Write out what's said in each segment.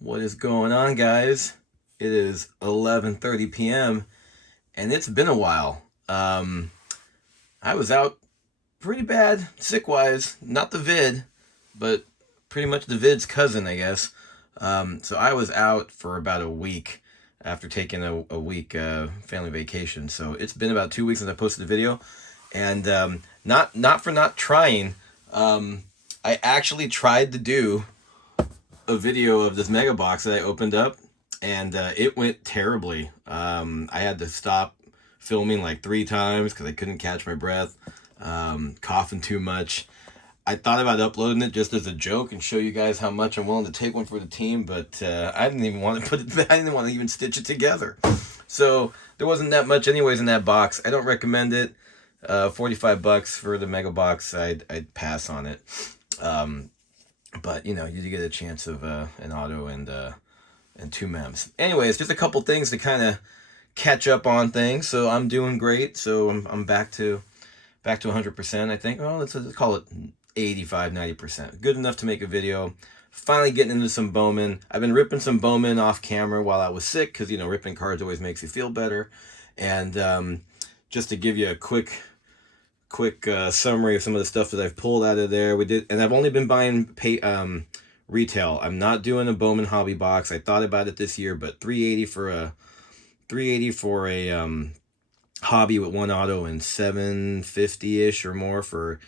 What is going on, guys? It is 11:30 p.m. and it's been a while. I was out pretty bad, sick-wise. Not the vid, but pretty much the vid's cousin, I guess. So I was out for about a week after taking a week family vacation. So it's been about 2 weeks since I posted the video, and not for not trying. I actually tried to do a video of this mega box that I opened up, and it went terribly. I had to stop filming like 3 times because I couldn't catch my breath, coughing too much. I thought about uploading it just as a joke and show you guys how much I'm willing to take one for the team, but I didn't even want to put it. I didn't want to even stitch it together. So there wasn't that much, anyways, in that box. I don't recommend it. $45 for the mega box. I'd pass on it. But you do get a chance of an auto and 2 mems. Anyways, just a couple things to kind of catch up on things. So I'm doing great. So I'm back to 100%. I think. Well, let's call it 85, 90%. Good enough to make a video. Finally getting into some Bowman. I've been ripping some Bowman off camera while I was sick because ripping cards always makes you feel better. And just to give you a quick summary of some of the stuff that I've pulled out of there. And I've only been buying retail. I'm not doing a Bowman hobby box. I thought about it this year, but $380 for a hobby with 1 auto and $750-ish or more for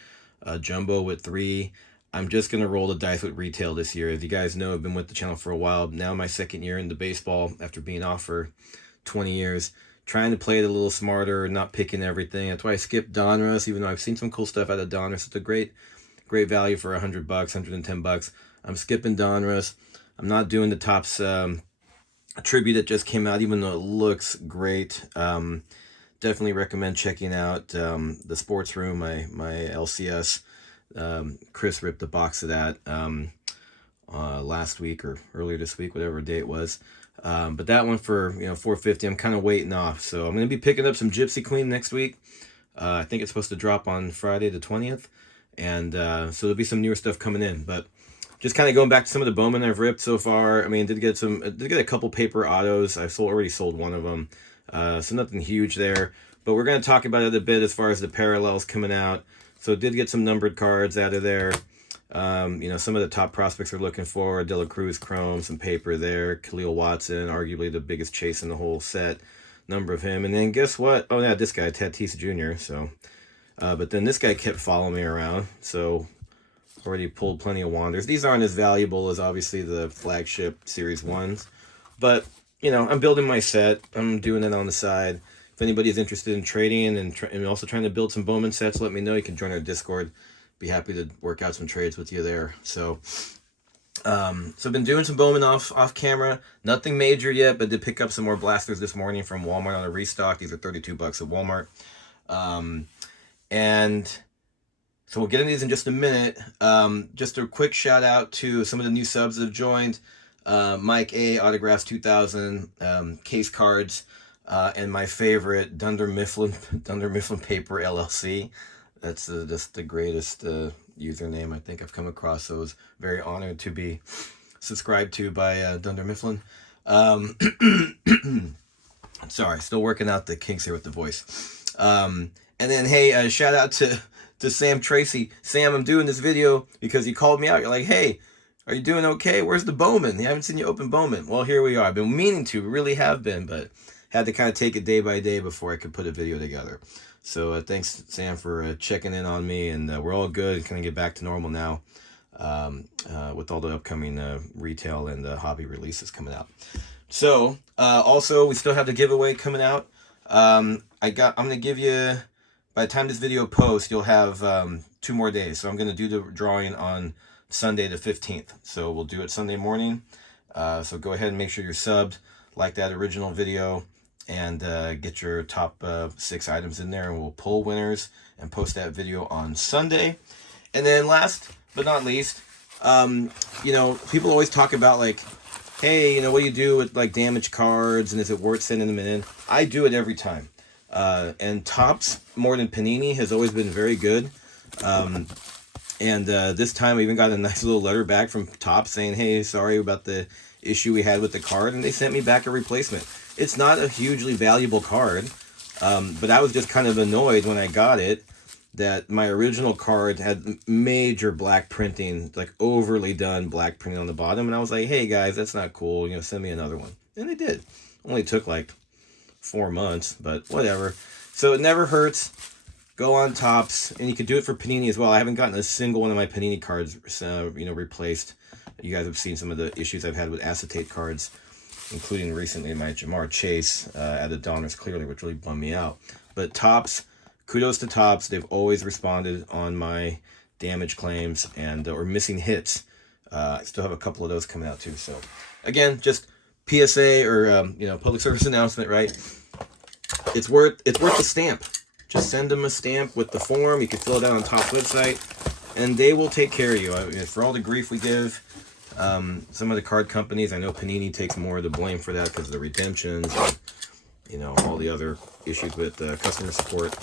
a jumbo with 3. I'm just gonna roll the dice with retail this year. As you guys know, I've been with the channel for a while. Now my 2nd year into baseball after being off for 20 years. Trying to play it a little smarter, not picking everything. That's why I skipped Donruss, even though I've seen some cool stuff out of Donruss. It's a great value for $100, $110. I'm skipping Donruss. I'm not doing the Topps tribute that just came out, even though it looks great. Definitely recommend checking out the Sports Room, my LCS. Chris ripped a box of that last week or earlier this week, whatever day it was. But that one for $450, I'm kind of waiting off. So I'm going to be picking up some Gypsy Queen next week. I think it's supposed to drop on Friday the 20th. And so there'll be some newer stuff coming in. But just kind of going back to some of the Bowman I've ripped so far. I mean, did get a couple paper autos. I've already sold one of them. So nothing huge there. But we're going to talk about it a bit as far as the parallels coming out. So did get some numbered cards out of there. Some of the top prospects are looking for. De La Cruz Chrome, some paper there. Khalil Watson, arguably the biggest chase in the whole set. Number of him. And then guess what? Oh, yeah, this guy, Tatis Jr. So, but then this guy kept following me around. So already pulled plenty of wanders. These aren't as valuable as obviously the flagship Series 1s. But, I'm building my set. I'm doing it on the side. If anybody's interested in trading and also trying to build some Bowman sets, let me know. You can join our Discord. Be happy to work out some trades with you there. So I've been doing some Bowman off camera. Nothing major yet, but did pick up some more blasters this morning from Walmart on a restock. These are $32 at Walmart. And so we'll get into these in just a minute. Just a quick shout out to some of the new subs that have joined. Mike A, Autographs 2000, case cards, and my favorite, Dunder Mifflin Paper LLC. That's just the greatest username I think I've come across. So I was very honored to be subscribed to by Dunder Mifflin. Sorry, still working out the kinks here with the voice. And then, hey, shout out to Sam Tracy. Sam, I'm doing this video because you called me out. You're like, hey, are you doing okay? Where's the Bowman? I haven't seen you open Bowman. Well, here we are. I've been meaning to, really have been, but had to kind of take it day by day before I could put a video together. So thanks, Sam, for checking in on me, and we're all good. Kind of get back to normal now with all the upcoming retail and hobby releases coming out. So also, we still have the giveaway coming out. I'm gonna give you, by the time this video posts, you'll have 2 more days. So I'm gonna do the drawing on Sunday the 15th. So we'll do it Sunday morning. So go ahead and make sure you're subbed, like that original video, and get your top 6 items in there, and we'll pull winners and post that video on Sunday. And then last but not least, people always talk about like, hey, what do you do with like damaged cards, and is it worth sending them in? I do it every time. And Topps more than Panini has always been very good. And this time I even got a nice little letter back from Topps saying, hey, sorry about the issue we had with the card, and they sent me back a replacement. It's not a hugely valuable card, but I was just kind of annoyed when I got it that my original card had major black printing, like overly done black printing on the bottom, and I was like, hey guys, that's not cool, you know, send me another one. And they did. Only took like 4 months, but whatever. So it never hurts. Go on Topps, and you can do it for Panini as well. I haven't gotten a single one of my Panini cards, replaced. You guys have seen some of the issues I've had with acetate cards, including recently my Jamar Chase at $1 clearly, which really bummed me out. But Topps, kudos to Topps. They've always responded on my damage claims and or missing hits. I still have a couple of those coming out too. So again, just PSA or public service announcement, right? It's worth the stamp. Just send them a stamp with the form. You can fill it out on Topps website, and they will take care of you. I mean, for all the grief we give some of the card companies, I know Panini takes more of the blame for that because of the redemptions and all the other issues with customer support.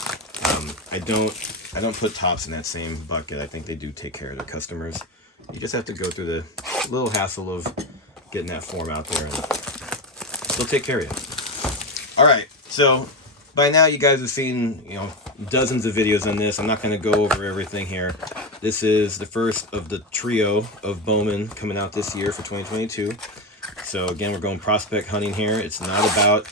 I don't put Topps in that same bucket. I think they do take care of their customers. You just have to go through the little hassle of getting that form out there, and they'll take care of you. All right, so by now you guys have seen dozens of videos on this. I'm not going to go over everything here. This is the first of the trio of Bowman coming out this year for 2022. So again, we're going prospect hunting here. It's not about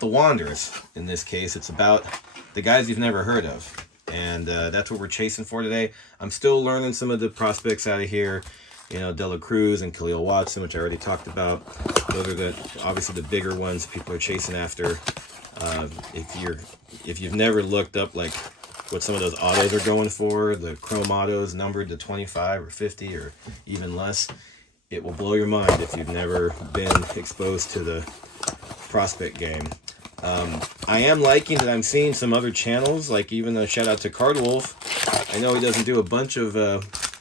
the Wanderers in this case. It's about the guys you've never heard of, and that's what we're chasing for today. I'm still learning some of the prospects out of here. De La Cruz and Khalil Watson, which I already talked about. Those are obviously the bigger ones people are chasing after. If you've never looked up like what some of those autos are going for, the Chrome autos numbered to 25 or 50 or even less, it will blow your mind if you've never been exposed to the prospect game. I am liking that I'm seeing some other channels, like even a shout out to Card Wolf. I know he doesn't do a bunch of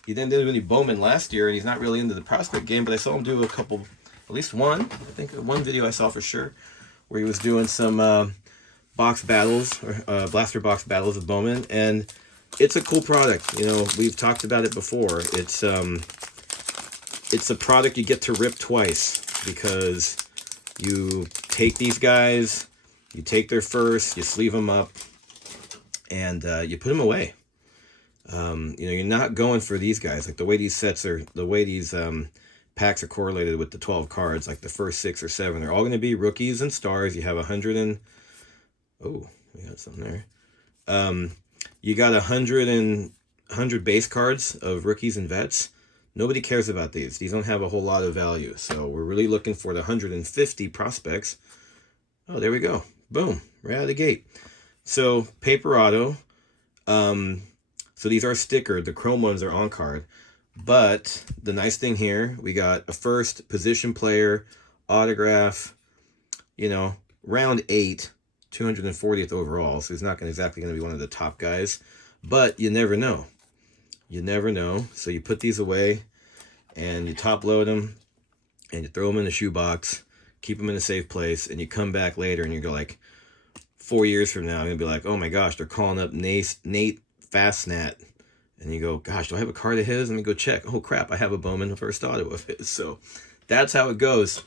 he didn't do any Bowman last year, and he's not really into the prospect game, but I saw him do a couple, at least one, I think one video I saw for sure, where he was doing some box battles, or blaster box battles of Bowman, and it's a cool product. We've talked about it before. It's a product you get to rip twice, because you take these guys, you take their first, you sleeve them up, and you put them away. You're not going for these guys, like the way these packs are correlated with the 12 cards, like the first 6 or 7, they're all going to be rookies and stars. You have 100 and we got something there. You got 100 base cards of rookies and vets. Nobody cares about these. These don't have a whole lot of value. So we're really looking for the 150 prospects. Oh, there we go. Boom, right out of the gate. So paper auto. So these are stickered. The Chrome ones are on card. But the nice thing here, we got a first position player autograph, round 8, 240th overall. So he's not exactly going to be one of the top guys. But you never know. You never know. So you put these away and you top load them and you throw them in a shoebox, keep them in a safe place, and you come back later and you go like 4 years from now, I'm going to be like, oh my gosh, they're calling up Nate Fastnat. And you go, gosh, do I have a card of his? Let me go check. Oh crap, I have a Bowman first auto of his. So that's how it goes.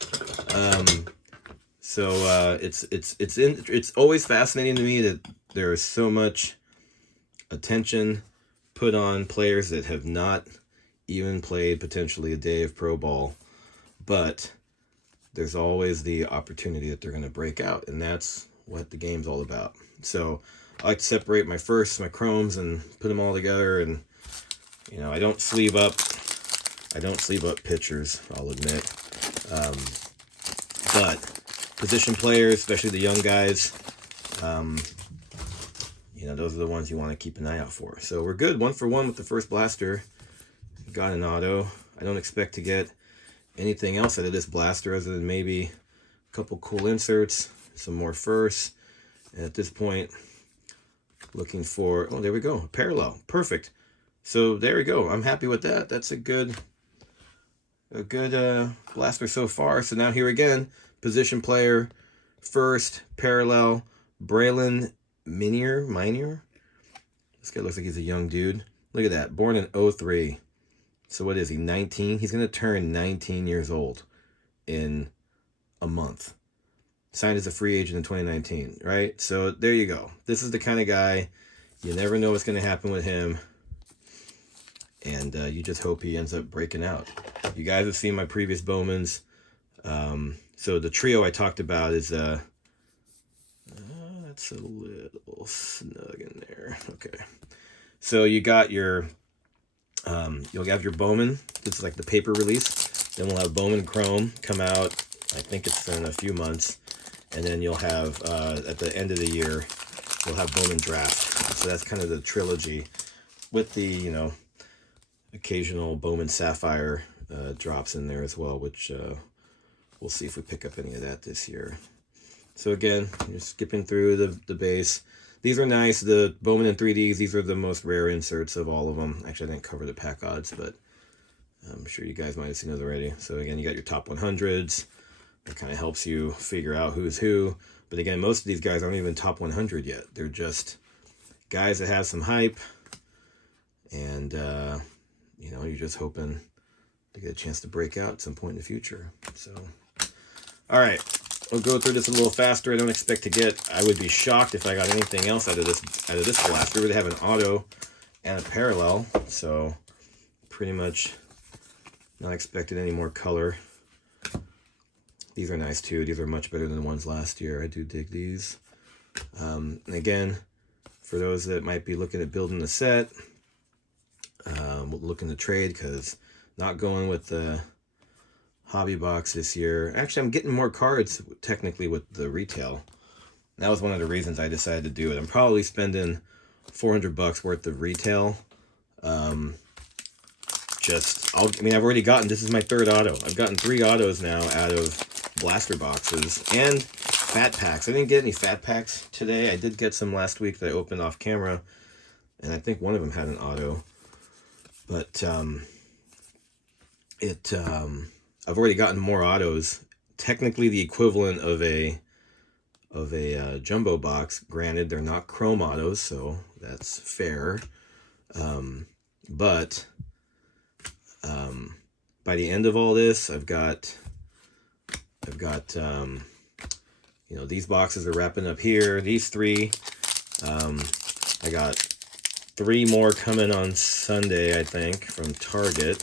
It's always fascinating to me that there is so much attention put on players that have not even played potentially a day of pro ball, but there's always the opportunity that they're going to break out, and that's what the game's all about. So I like to separate my chromes and put them all together, and I don't sleeve up pitchers, I'll admit, but position players, especially the young guys, those are the ones you want to keep an eye out for. So we're good, 1 for 1 with the first blaster. Got an auto. I don't expect to get anything else out of this blaster other than maybe a couple cool inserts, some more firsts. And at this point, looking for, there we go, parallel, perfect. So there we go. I'm happy with that. That's a good blaster so far. So now here again, position player, first, parallel, Braylon Minier. This guy looks like he's a young dude. Look at that. Born in 03. So what is he, 19? He's going to turn 19 years old in a month. Signed as a free agent in 2019, right? So there you go. This is the kind of guy, you never know what's going to happen with him. And you just hope he ends up breaking out. You guys have seen my previous Bowmans. So the trio I talked about is, that's a little snug in there. Okay. So you got your, you'll have your Bowman. This is like the paper release. Then we'll have Bowman Chrome come out. I think it's in a few months. And then you'll have, at the end of the year, you'll have Bowman Draft. So that's kind of the trilogy with the, you know, occasional Bowman Sapphire drops in there as well, which we'll see if we pick up any of that this year. So again, you're skipping through the base. These are nice. The Bowman in 3Ds, these are the most rare inserts of all of them. Actually, I didn't cover the pack odds, but I'm sure you guys might have seen those already. So again, you got your top 100s. That kind of helps you figure out who's who. But again, most of these guys aren't even top 100 yet. They're just guys that have some hype. And, you know, you're just hoping to get a chance to break out at some point in the future. So, all right. We'll go through this a little faster. I don't expect to get, I would be shocked if I got anything else out of this blaster. We have an auto and a parallel. So, pretty much not expecting any more color. These are nice too. These are much better than the ones last year. I do dig these. And again, for those that might be looking at building the set, looking to trade, because not going with the hobby box this year. Actually, I'm getting more cards technically with the retail. That was one of the reasons I decided to do it. I'm probably spending $400 worth of retail. I mean, I've already gotten, this is my third auto. I've gotten 3 autos now out of blaster boxes and fat packs. I didn't get any fat packs today. I did get some last week that I opened off camera, and I think one of them had an auto. But I've already gotten more autos. Technically, the equivalent of a jumbo box. Granted, they're not chrome autos, so that's fair. But by the end of all this, I've got you know, these boxes are wrapping up here. These 3, I got 3 more coming on Sunday, I think, from Target,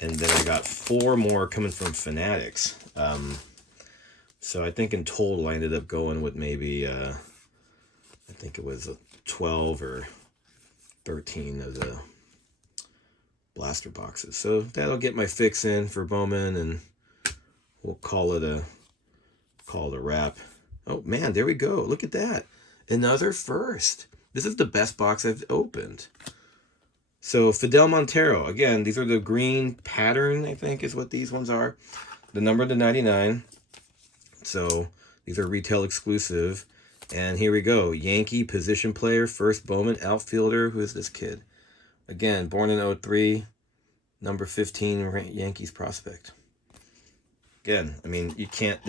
and then I got 4 more coming from Fanatics. So I think in total I ended up going with maybe I think it was 12 or 13 of the blaster boxes. So that'll get my fix in for Bowman, and we'll call it a wrap. Oh man, there we go. Look at that. Another first. This is the best box I've opened. So Fidel Montero. Again, these are the green pattern, I think is what these ones are. The number to 99. So these are retail exclusive. And here we go. Yankee position player, first Bowman outfielder. Who is this kid? Again, born in 03, number 15 Yankees prospect. Again, I mean, you can't,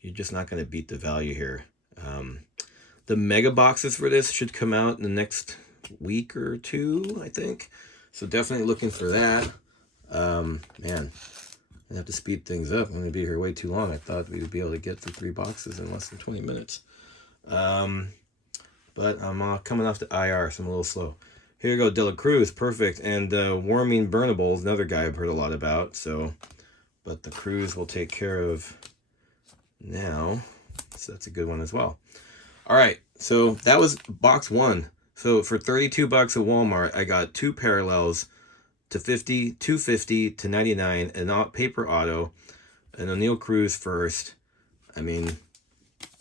you're just not going to beat the value here. The mega boxes for this should come out in the next week or 2, I think. So definitely looking for that. Man, I have to speed things up. I'm going to be here way too long. I thought we would be able to get through 3 boxes in less than 20 minutes. But I'm coming off the IR, so I'm a little slow. Here you go, De La Cruz, perfect. And Warming Burnables, another guy I've heard a lot about. So, but the Cruz will take care of now. So that's a good one as well. All right, so that was box 1. So for $32 at Walmart, I got 2 parallels to 50, 250 to 99, an paper auto, an O'Neal Cruz first. I mean,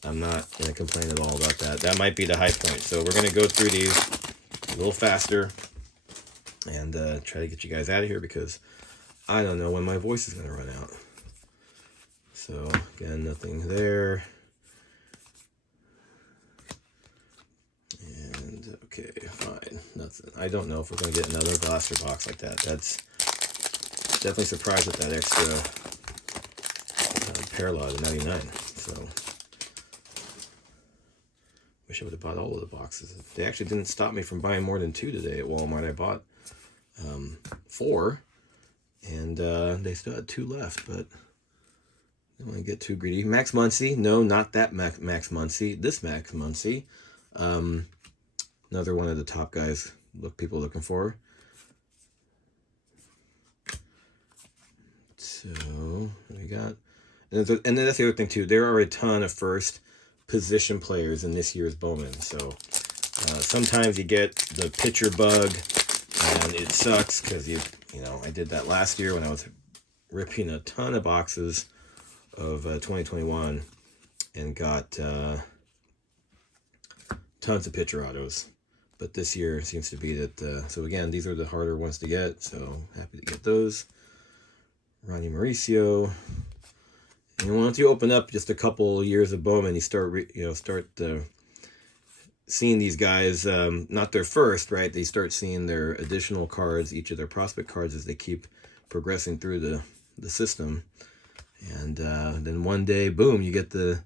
I'm not going to complain at all about that. That might be the high point. So we're going to go through these a little faster and try to get you guys out of here because I don't know when my voice is going to run out. So again, nothing there. And okay, fine, nothing. I don't know if we're going to get another blaster box like that. That's definitely surprised with that extra parallel to 99. So Wish I would have bought all of the boxes. They actually didn't stop me from buying more than 2 today at Walmart. I bought 4, and they still had 2 left, but I don't want to get too greedy. Max Muncy. No, not that Max Muncy. This Max Muncy. Another one of the top guys people looking for. So, what we got? And then that's the other thing, too. There are a ton of first position players in this year's Bowman. So, sometimes you get the pitcher bug, and it sucks because you know, I did that last year when I was ripping a ton of boxes of 2021 and got tons of pitcher autos. But this year seems to be that, so again, these are the harder ones to get, so happy to get those. Ronnie Mauricio. And once you open up just a couple years of Bowman, you start seeing these guys, not their first, right? They start seeing their additional cards, each of their prospect cards, as they keep progressing through the system. And then one day, boom, you get the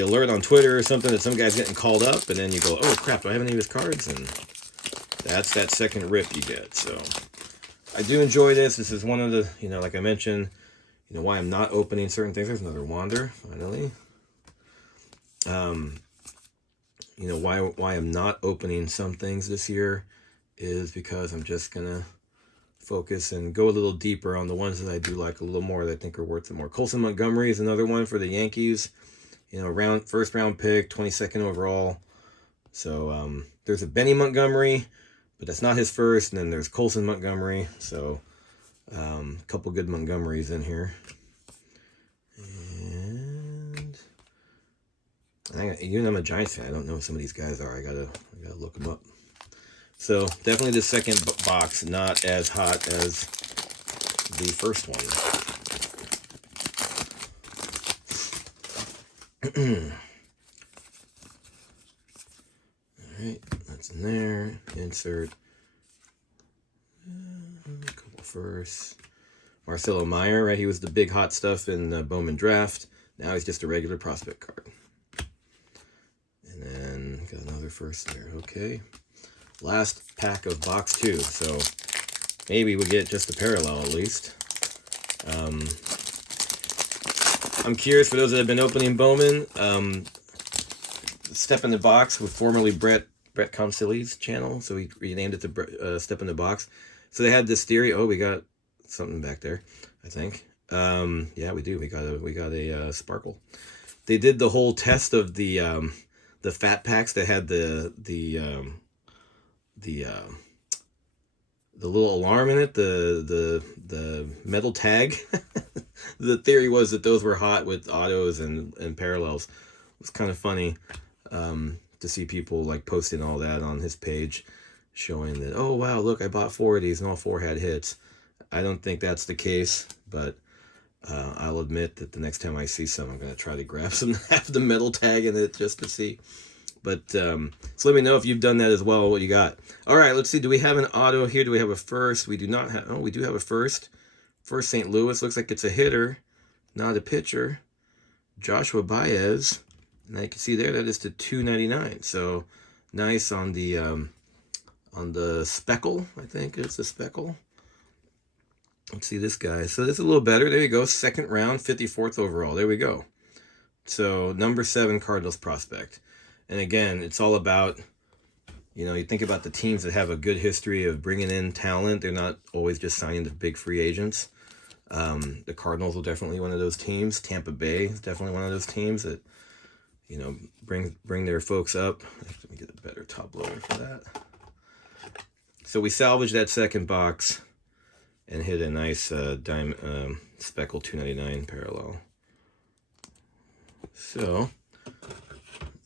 alert on Twitter or something that some guy's getting called up, and then you go, oh crap, do I have any of his cards? And that's that second rip you get. So I do enjoy this. This is one of the, like I mentioned, why I'm not opening certain things. There's another Wander, finally. Why I'm not opening some things this year is because I'm just gonna focus and go a little deeper on the ones that I do like a little more, that I think are worth it more. Colson Montgomery is another one for the Yankees. First round pick, 22nd overall. So there's a Benny Montgomery, but that's not his first. And then there's Colson Montgomery. So a couple good Montgomerys in here. And even I'm a Giants fan, I don't know who some of these guys are. I gotta look them up. So definitely the second box, not as hot as the first one. Alright, that's in there. Insert a couple first. Marcelo Meyer, right? He was the big hot stuff in Bowman Draft. Now he's just a regular prospect card. And then got another first there. Okay. Last pack of box 2. So maybe we'll get just a parallel at least. I'm curious, for those that have been opening Bowman, Step in the Box with formerly Brett Consili's channel, so he renamed it to Step in the Box. So they had this theory. Oh, we got something back there, I think. Yeah, we do. We got a Sparkle. They did the whole test of the fat packs that had the little alarm in it, the metal tag. The theory was that those were hot with autos and parallels. It was kind of funny to see people like posting all that on his page, showing that, oh wow, look, I bought 4 of these and all 4 had hits. I don't think that's the case, but I'll admit that the next time I see some, I'm going to try to grab some that have the metal tag in it just to see. But so let me know if you've done that as well, what you got. All right, let's see. Do we have an auto here? Do we have a first? We do not have. Oh, we do have a first. First St. Louis. Looks like it's a hitter, not a pitcher. Joshua Baez. And I can see there that is to $2.99. So nice on the speckle. I think it's the speckle. Let's see this guy. So this is a little better. There you go. Second round, 54th overall. There we go. So number 7 Cardinals prospect. And again, it's all about, you think about the teams that have a good history of bringing in talent. They're not always just signing the big free agents. The Cardinals are definitely one of those teams. Tampa Bay is definitely one of those teams that, bring their folks up. Let me get a better top loader for that. So we salvaged that second box and hit a nice speckle $2.99 parallel. So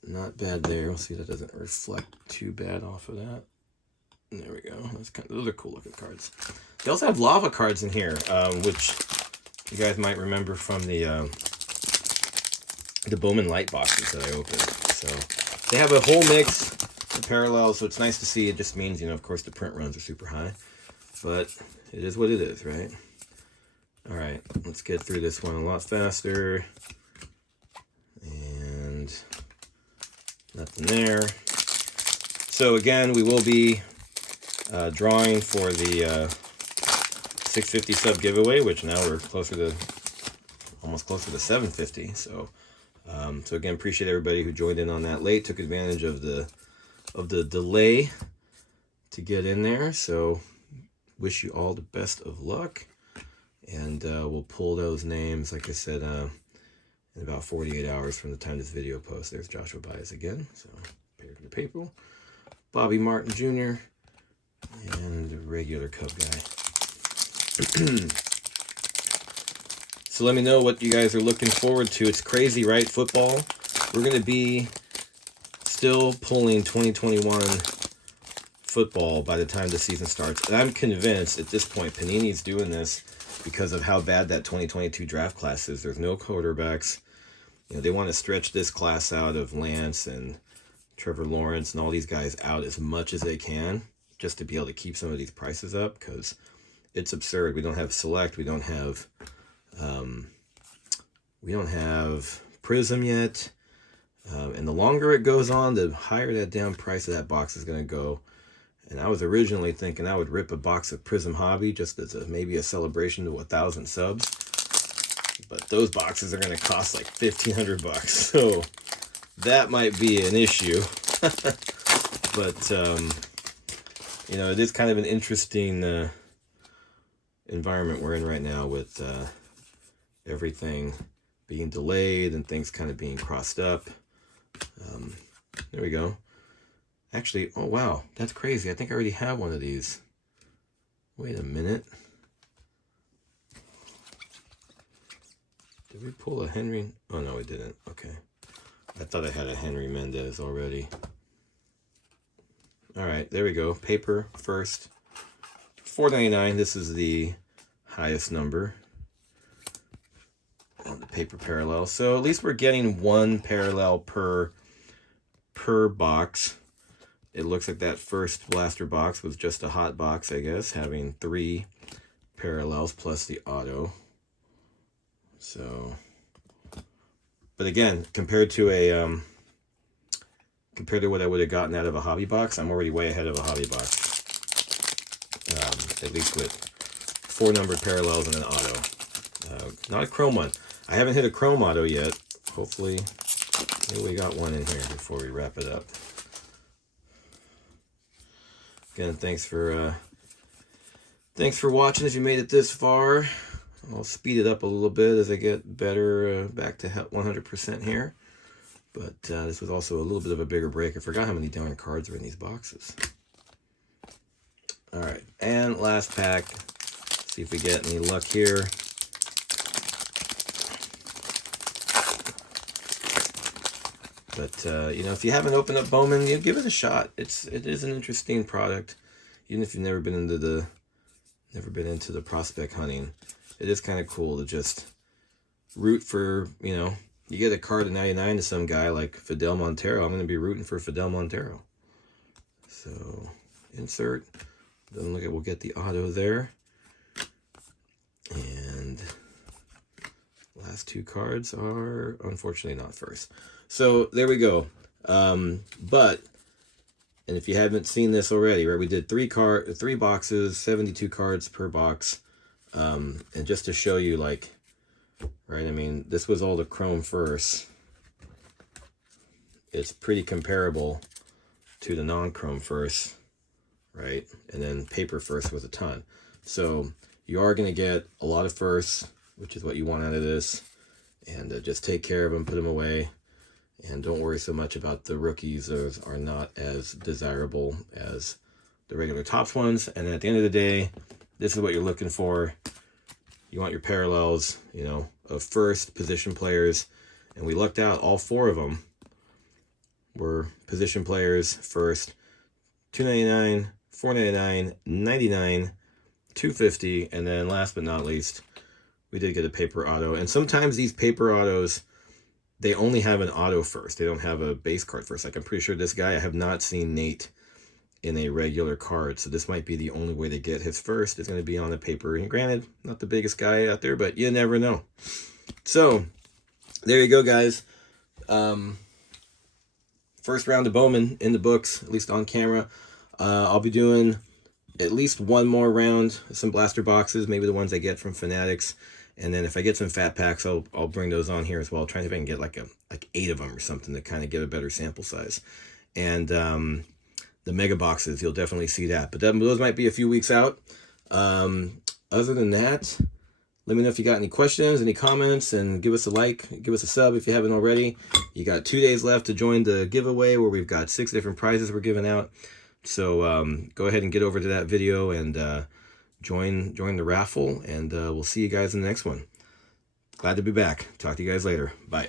not bad there. We'll see if that doesn't reflect too bad off of that. There we go. Those are cool looking cards. They also have lava cards in here, which you guys might remember from the Bowman light boxes that I opened. So they have a whole mix of parallels, so it's nice to see. It just means, of course, the print runs are super high, but it is what it is, right? All right, let's get through this one a lot faster. Nothing there. So again, we will be drawing for the 650 sub giveaway, which now we're almost closer to 750. So again, appreciate everybody who joined in on that late, took advantage of the delay to get in there. So wish you all the best of luck, and we'll pull those names, like I said, in about 48 hours from the time this video posts. There's Joshua Baez again. So paper to paper. Bobby Martin Jr. and the regular Cub guy. So let me know what you guys are looking forward to. It's crazy, right? Football. We're going to be still pulling 2021 football by the time the season starts. And I'm convinced at this point Panini's doing this because of how bad that 2022 draft class is. There's no quarterbacks. You know, they want to stretch this class out of Lance and Trevor Lawrence and all these guys out as much as they can, just to be able to keep some of these prices up, because it's absurd. We don't have Select. We don't have Prism yet. And the longer it goes on, the higher that damn price of that box is going to go. And I was originally thinking I would rip a box of Prism Hobby just as maybe a celebration to 1,000 subs. But those boxes are going to cost like $1,500. So that might be an issue. But, you know, it is kind of an interesting environment we're in right now with everything being delayed and things kind of being crossed up. There we go. Actually, oh wow, that's crazy. I think I already have one of these. Wait a minute. Did we pull a Henry? Oh no, we didn't. Okay. I thought I had a Henry Mendez already. All right, there we go. Paper first. $4.99. This is the highest number on the paper parallel. So at least we're getting one parallel per box. It looks like that first blaster box was just a hot box, I guess, having 3 parallels plus the auto. So, but again, compared to what I would have gotten out of a hobby box, I'm already way ahead of a hobby box. At least with 4 numbered parallels and an auto. Not a chrome one. I haven't hit a chrome auto yet. Hopefully, maybe we got one in here before we wrap it up. Again, thanks for watching. If you made it this far, I'll speed it up a little bit as I get better back to 100% here. But this was also a little bit of a bigger break. I forgot how many darn cards are in these boxes. All right, and last pack. See if we get any luck here. But you know, if you haven't opened up Bowman, you give it a shot. It is an interesting product, even if you've never been into the prospect hunting. It is kind of cool to just root for, you know, you get a card of 99 to some guy like Fidel Montero. I'm going to be rooting for Fidel Montero. So insert. Then we'll get the auto there. And last 2 cards are unfortunately not first. So there we go. And if you haven't seen this already, right, we did 3 boxes, 72 cards per box. And just to show you, like, right, I mean, this was all the chrome first. It's pretty comparable to the non-chrome first, right? And then paper first was a ton. So you are going to get a lot of firsts, which is what you want out of this. And just take care of them, put them away. And don't worry so much about the rookies. Those are not as desirable as the regular Topps ones. And at the end of the day, this is what you're looking for. You want your parallels, you know, of first position players. And we lucked out. All 4 of them were position players first. $2.99, $4.99, $99, $2.50, and then last but not least, we did get a paper auto. And sometimes these paper autos, they only have an auto first. They don't have a base card first. Like, I'm pretty sure this guy, I have not seen Nate in a regular card. So this might be the only way to get his first. Is going to be on the paper. And granted, not the biggest guy out there, but you never know. So there you go, guys. first round of Bowman in the books, at least on camera. I'll be doing at least one more round, some blaster boxes, maybe the ones I get from Fanatics. And then if I get some fat packs, I'll bring those on here as well. Trying to see if I can get like 8 of them or something to kind of get a better sample size. And the mega boxes, you'll definitely see that. But those might be a few weeks out. Other than that, let me know if you got any questions, any comments, and give us a like, give us a sub if you haven't already. You got 2 days left to join the giveaway where we've got 6 different prizes we're giving out. So go ahead and get over to that video and join the raffle, and we'll see you guys in the next one. Glad to be back. Talk to you guys later. Bye.